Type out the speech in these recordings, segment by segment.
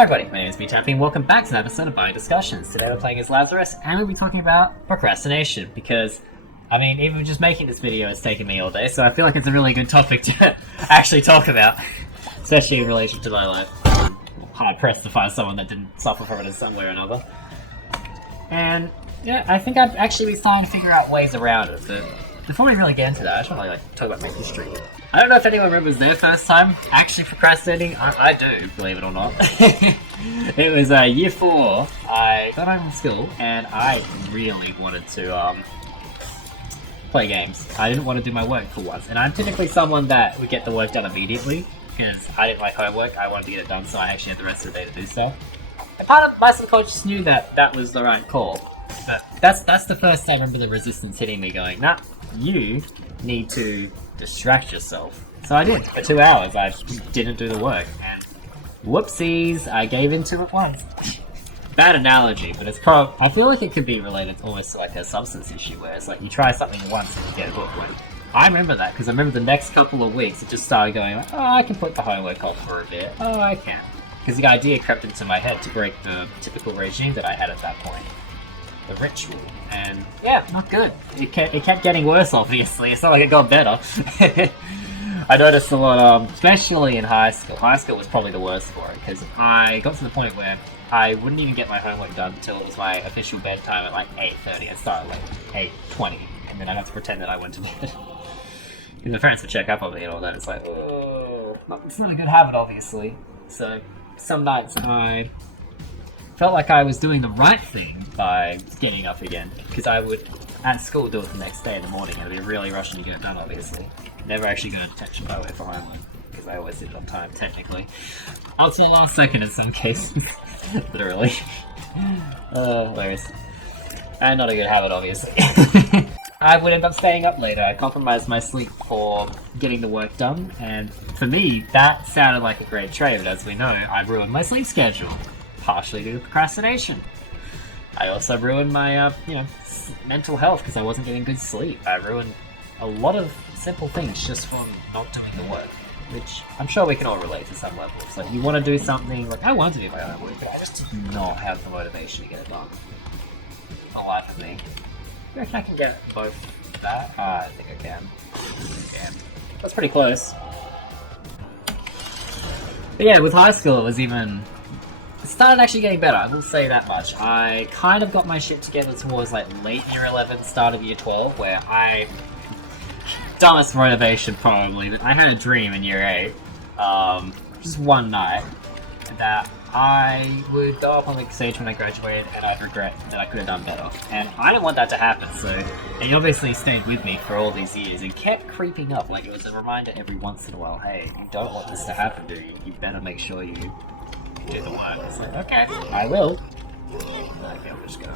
Hi everybody, my name is B-Tapping. Welcome back to an episode of Buying Discussions. Today we're playing as Lazarus, and we'll be talking about procrastination, because, I mean, even just making this video has taken me all day, so I feel like it's a really good topic to actually talk about, especially in relation to my life. I'm hard-pressed to find someone that didn't suffer from it in some way or another. And, yeah, I think I've actually been starting to figure out ways around it, but before we really get into that, I just want to talk about my history. I don't know if anyone remembers their first time actually procrastinating. I do, believe it or not. It was year 4. I got home from school and I really wanted to play games. I didn't want to do my work for once, and I'm typically someone that would get the work done immediately because I didn't like homework. I wanted to get it done, so I actually had the rest of the day to do so. And part of my subconscious knew that that was the right call. But that's the first time I remember the resistance hitting me, going, nah, you need to distract yourself. So I did. For 2 hours, I didn't do the work, and whoopsies, I gave into it once. Bad analogy, but it's probably, I feel like it could be related almost to like a substance issue, where it's like you try something once and you get hooked. When I remember that, because I remember the next couple of weeks, it just started going like, oh, I can put the homework off for a bit. Oh, I can. Because the idea crept into my head to break the typical regime that I had at that point. The ritual, and yeah, not good. It kept getting worse, obviously. It's not like it got better. I noticed a lot, especially in high school. High school was probably the worst for it, because I got to the point where I wouldn't even get my homework done until it was my official bedtime at like 8:30. I'd start at like 8:20, and then I'd have to pretend that I went to bed. Because my parents would check up on me and all that. It's like, oh, it's not a good habit, obviously. So some nights I felt like I was doing the right thing by getting up again, because I would, at school, do it the next day in the morning, and it'd be really rushing to get it done, obviously. Never actually got attention by the way for homework, because I always did it on time, technically. Up to the last second in some cases. Literally. Hilarious. And not a good habit, obviously. I would end up staying up later. I compromised my sleep for getting the work done, and for me, that sounded like a great trade, but as we know, I ruined my sleep schedule. Partially due to procrastination. I also ruined my, mental health because I wasn't getting good sleep. I ruined a lot of simple things just from not doing the work, which I'm sure we can all relate to some levels. Like, you want to do something, like, I want to do my own work, but I just do not have the motivation to get it done. The life of me. You reckon I can get both that? I think I can. That's pretty close. But yeah, with high school, it was even... It started actually getting better, I will say that much. I kind of got my shit together towards like late year 11, start of year 12, where dumbest motivation probably, but I had a dream in year 8, just one night, that I would go up on the stage when I graduated and I'd regret that I could have done better. And I didn't want that to happen, so it obviously stayed with me for all these years and kept creeping up, like it was a reminder every once in a while, hey, you don't want this to happen, do you? You better make sure you do the work. It's like, okay, I will. Okay, we'll just go.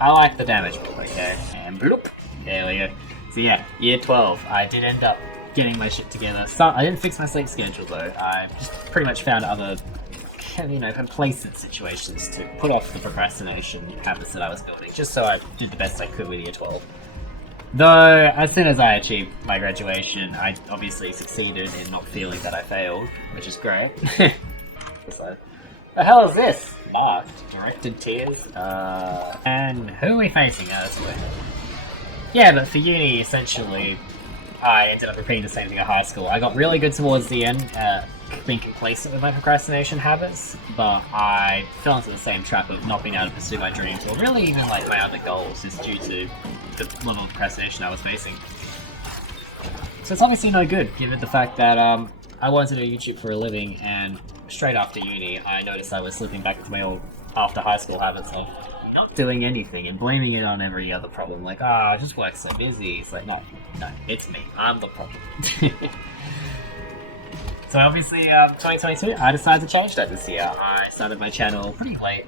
I like the damage, okay? And bloop. There we go. So yeah, year 12, I did end up getting my shit together. So I didn't fix my sleep schedule though. I just pretty much found other, complacent situations to put off the procrastination habits that I was building, just so I did the best I could with year 12. Though, as soon as I achieved my graduation, I obviously succeeded in not feeling that I failed, which is great. So, the hell is this? Marked. Directed tears. And who are we facing? Yeah, but for uni, essentially, I ended up repeating the same thing at high school. I got really good towards the end at being complacent with my procrastination habits, but I fell into the same trap of not being able to pursue my dreams, or really even like my other goals, just due to the level of procrastination I was facing. So it's obviously no good, given the fact that I wanted to do YouTube for a living, and straight after uni, I noticed I was slipping back into my old after high school habits of not doing anything and blaming it on every other problem. Like, I just work so busy. It's like, no, it's me. I'm the problem. So obviously, 2022, I decided to change that this year. I started my channel pretty late.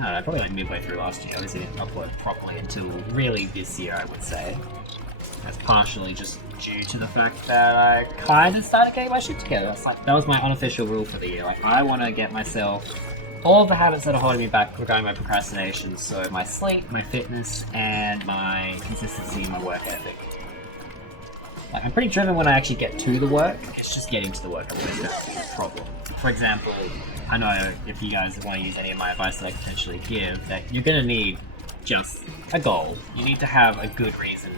I don't know, probably like midway through last year. Obviously, didn't upload properly until really this year, I would say. That's partially just due to the fact that I kind of started getting my shit together. That was my unofficial rule for the year. Like, I want to get myself all of the habits that are holding me back regarding my procrastination. So my sleep, my fitness, and my consistency in my work ethic. Like, I'm pretty driven when I actually get to the work. It's just getting to the work I've always got a problem. For example, I know if you guys want to use any of my advice that I potentially give, that you're going to need just a goal. You need to have a good reason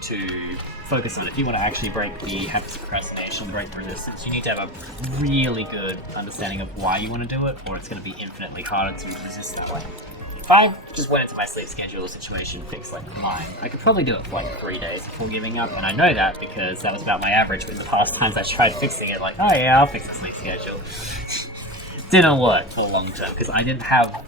to focus on. If you want to actually break the habits of procrastination, break the resistance, you need to have a really good understanding of why you want to do it, or it's going to be infinitely harder to resist that way. If I just went into my sleep schedule situation fixed like mine, I could probably do it for like 3 days before giving up, and I know that because that was about my average with the past times I tried fixing it, like, oh yeah, I'll fix the sleep schedule. Didn't work for long term, because I didn't have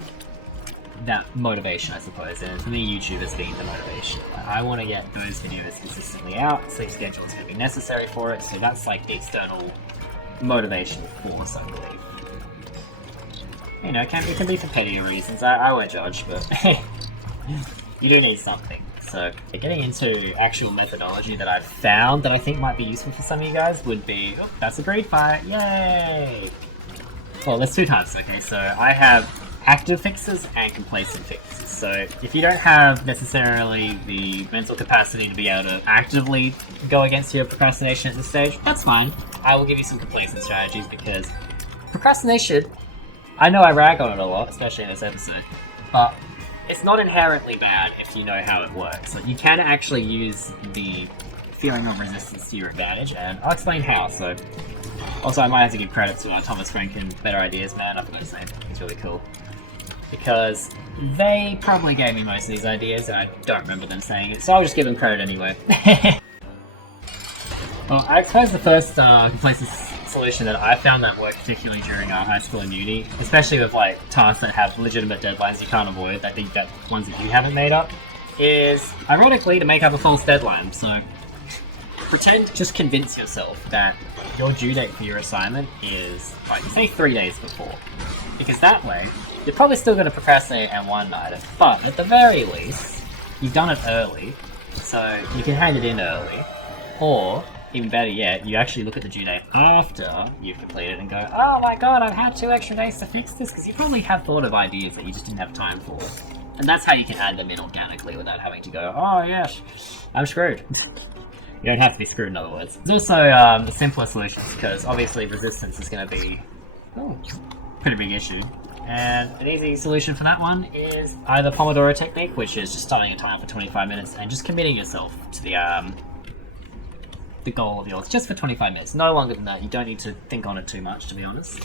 that motivation, I suppose, and for me, YouTube has been the motivation. Like, I want to get those videos consistently out, sleep schedule is going to be necessary for it, so that's like the external motivation force, I believe. You know, it can be for pettier reasons, I won't judge, but you do need something. So, getting into actual methodology that I've found that I think might be useful for some of you guys would be, oh, that's a greed fire, yay! Well, there's 2 types, okay, so I have active fixes and complacent fixes. So if you don't have necessarily the mental capacity to be able to actively go against your procrastination at this stage, that's fine. I will give you some complacent strategies because procrastination, I know I rag on it a lot, especially in this episode, but it's not inherently bad if you know how it works. Like, you can actually use the feeling of resistance to your advantage, and I'll explain how. So, also I might have to give credit to Thomas Franken, Better Ideas Man, I forgot his name, he's really cool. Because they probably gave me most of these ideas, and I don't remember them saying it, so I'll just give them credit anyway. Well, I suppose the first complacent solution that I found that worked particularly during high school and uni, especially with like tasks that have legitimate deadlines you can't avoid, I think that ones that you haven't made up, is ironically to make up a false deadline. So pretend, just convince yourself that your due date for your assignment is, like, say 3 days before, because that way you're probably still going to procrastinate and one-night it, but at the very least, you've done it early, so you can hand it in early, or, even better yet, you actually look at the due date after you've completed and go, oh my god, I've had 2 extra days to fix this, because you probably have thought of ideas that you just didn't have time for. And that's how you can add them in organically without having to go, oh yes, I'm screwed. You don't have to be screwed, in other words. There's also simpler solutions, because obviously resistance is going to be a pretty big issue. And an easy solution for that one is either Pomodoro technique, which is just starting a timer for 25 minutes and just committing yourself to the goal of yours, just for 25 minutes. No longer than that. You don't need to think on it too much, to be honest.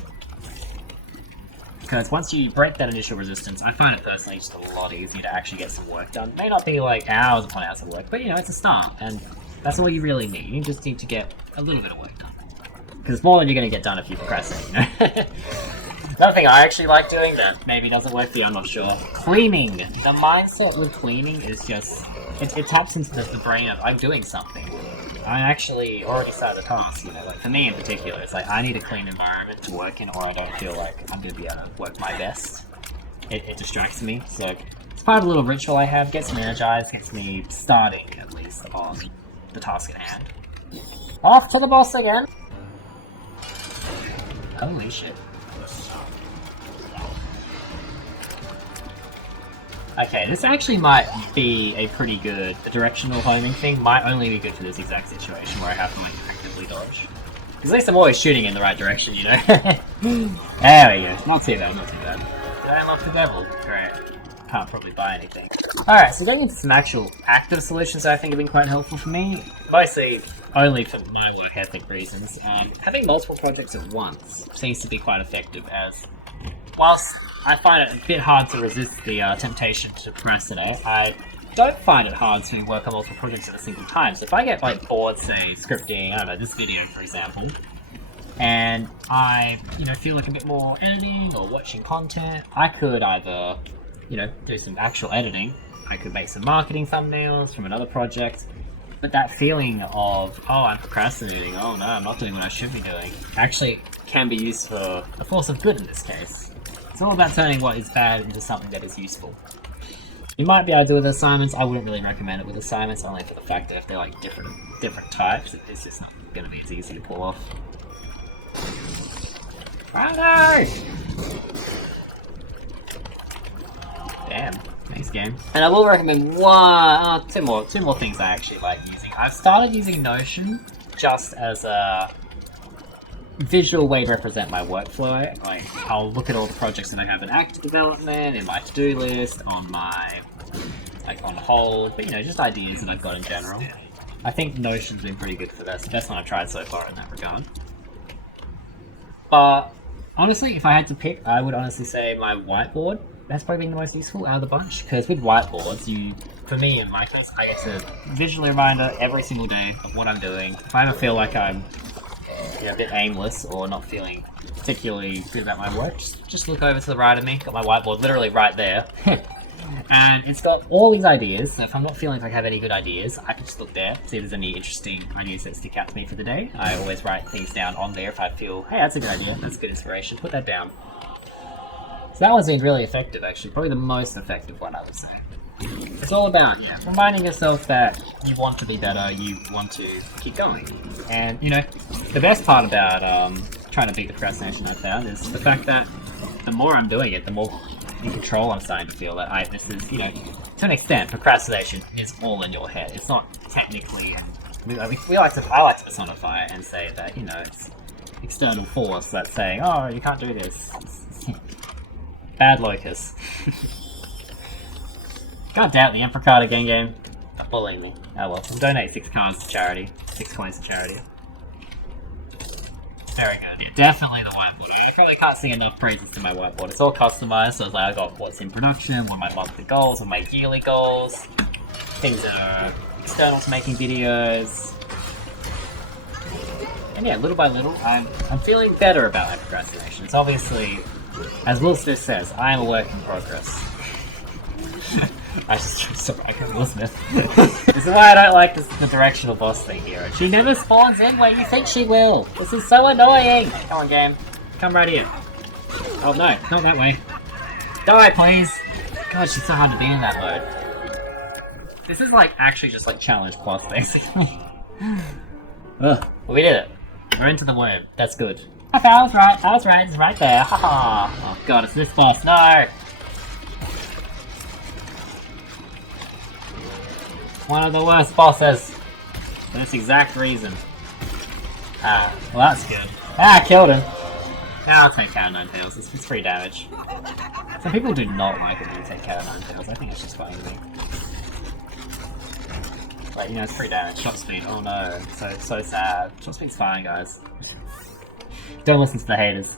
Because once you break that initial resistance, I find it personally just a lot easier to actually get some work done. It may not be like hours upon hours of work, but you know, it's a start, and that's all you really need. You just need to get a little bit of work done. Because it's more than you're going to get done if you procrastinate, you know? Another thing I actually like doing that maybe doesn't work for you, I'm not sure. Cleaning. The mindset with cleaning is just, it taps into the brain of, I'm doing something. I actually already started the task, you know, like for me in particular, it's like I need a clean environment to work in or I don't feel like I'm going to be able to work my best. It distracts me, so it's part of the little ritual I have, gets me energized, gets me starting at least on the task at hand. Off to the boss again! Holy shit. Okay, this actually might be a pretty good, the directional homing thing might only be good for this exact situation where I have to like actively dodge. Because at least I'm always shooting in the right direction, you know? There we go, not too bad, not too bad. Did I unlock the devil? Great. Can't probably buy anything. Alright, so getting into some actual active solutions that I think have been quite helpful for me, mostly only for my work ethic reasons, having multiple projects at once seems to be quite effective as whilst I find it a bit hard to resist the temptation to procrastinate, I don't find it hard to work on multiple projects at a single time. So if I get like bored, say, scripting, I don't know, this video for example, and I, you know, feel like a bit more editing or watching content, I could either, you know, do some actual editing, I could make some marketing thumbnails from another project, but that feeling of, oh, I'm procrastinating, oh no, I'm not doing what I should be doing, actually can be used for a force of good in this case. It's all about turning what is bad into something that is useful. You might be able to do it with assignments. I wouldn't really recommend it with assignments, only for the fact that if they're like different types, it's just not going to be as easy to pull off. Oh no! Damn, nice game. And I will recommend two more things I actually like using I've started using Notion just as a visual way to represent my workflow. Like, I'll look at all the projects that I have in active development, in my to-do list, on my, like, on hold, but you know, just ideas that I've got in general. I think Notion's been pretty good for this. The best one I've tried so far in that regard. But honestly, if I had to pick, I would honestly say my whiteboard. That's probably been the most useful out of the bunch, because with whiteboards, for me in my case, I get a visual reminder every single day of what I'm doing. If I ever feel like I'm a bit aimless or not feeling particularly good about my work, just look over to the right of me. Got my whiteboard literally right there. And it's got all these ideas, so if I'm not feeling like I have any good ideas, I can just look there, see if there's any interesting ideas that stick out to me for the day. I always write things down on there if I feel, hey, that's a good idea, that's good inspiration, put that down. So that one's been really effective, actually, probably the most effective one, I would say. It's all about reminding yourself that you want to be better, you want to keep going. And, you know, the best part about trying to beat the procrastination I found is the fact that the more I'm doing it, the more in control I'm starting to feel that this is, you know, to an extent, procrastination is all in your head. It's not technically, and I like to personify it and say that, you know, it's external force that's saying, oh, you can't do this. Bad locus. God damn, the Emperor card again game. Stop bullying me. Oh well, we'll donate 6 cards to charity. 6 coins to charity. Very good. Yeah, definitely the whiteboard. I probably can't sing enough praises to my whiteboard. It's all customized, so it's like I got what's in production, what are my monthly goals, what are my yearly goals, things that are external to making videos. And yeah, little by little, I'm feeling better about my procrastination. It's obviously, as Will Smith says, I am a work in progress. I just tried to wreck Will Smith. This is why I don't like the directional boss thing here. She never spawns in where you think she will. This is so annoying. Come on, game. Come right here. Oh no, not that way. Die, please. God, she's so hard to be in that mode. This is like actually just like challenge plus, basically. Ugh, we did it. We're into the worm. That's good. I was right. I was right. It's right there. Haha. Oh god, it's this boss. No. One of the worst bosses. For this exact reason. Ah, well that's good. Ah, I killed him. Now I'll take out 9 tails. It's free damage. Some people do not like it when you take out 9 tails. I think it's just funny to me. But you know, it's free damage. Shot speed. Oh no. So sad. Shot speed's fine, guys. Don't listen to the haters.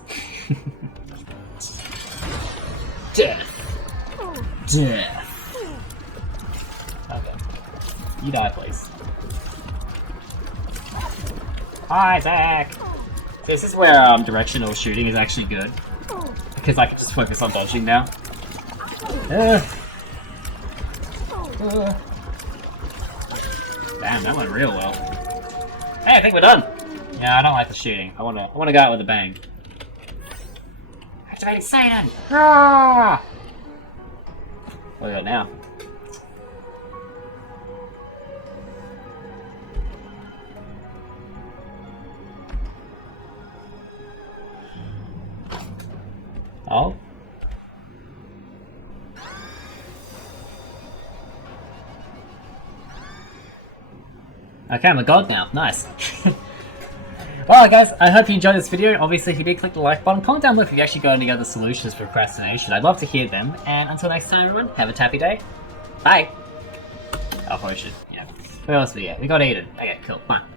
Death. Death. Okay. You die, please. Hi, Zach! So this is where directional shooting is actually good. Because I can just focus on dodging now. Damn, that went real well. Hey, I think we're done! Yeah, I don't like the shooting. I wanna go out with a bang. Activating Satan! Ah! What do we got now? Oh. Okay, I'm a god now. Nice. Well, guys, I hope you enjoyed this video. Obviously, if you did, click the like button. Comment down below if you've actually got any other solutions for procrastination. I'd love to hear them. And until next time, everyone, have a tappy day. Bye. Oh, holy shit. Yeah. Where else we got? We got Eden. Okay, cool. Fine.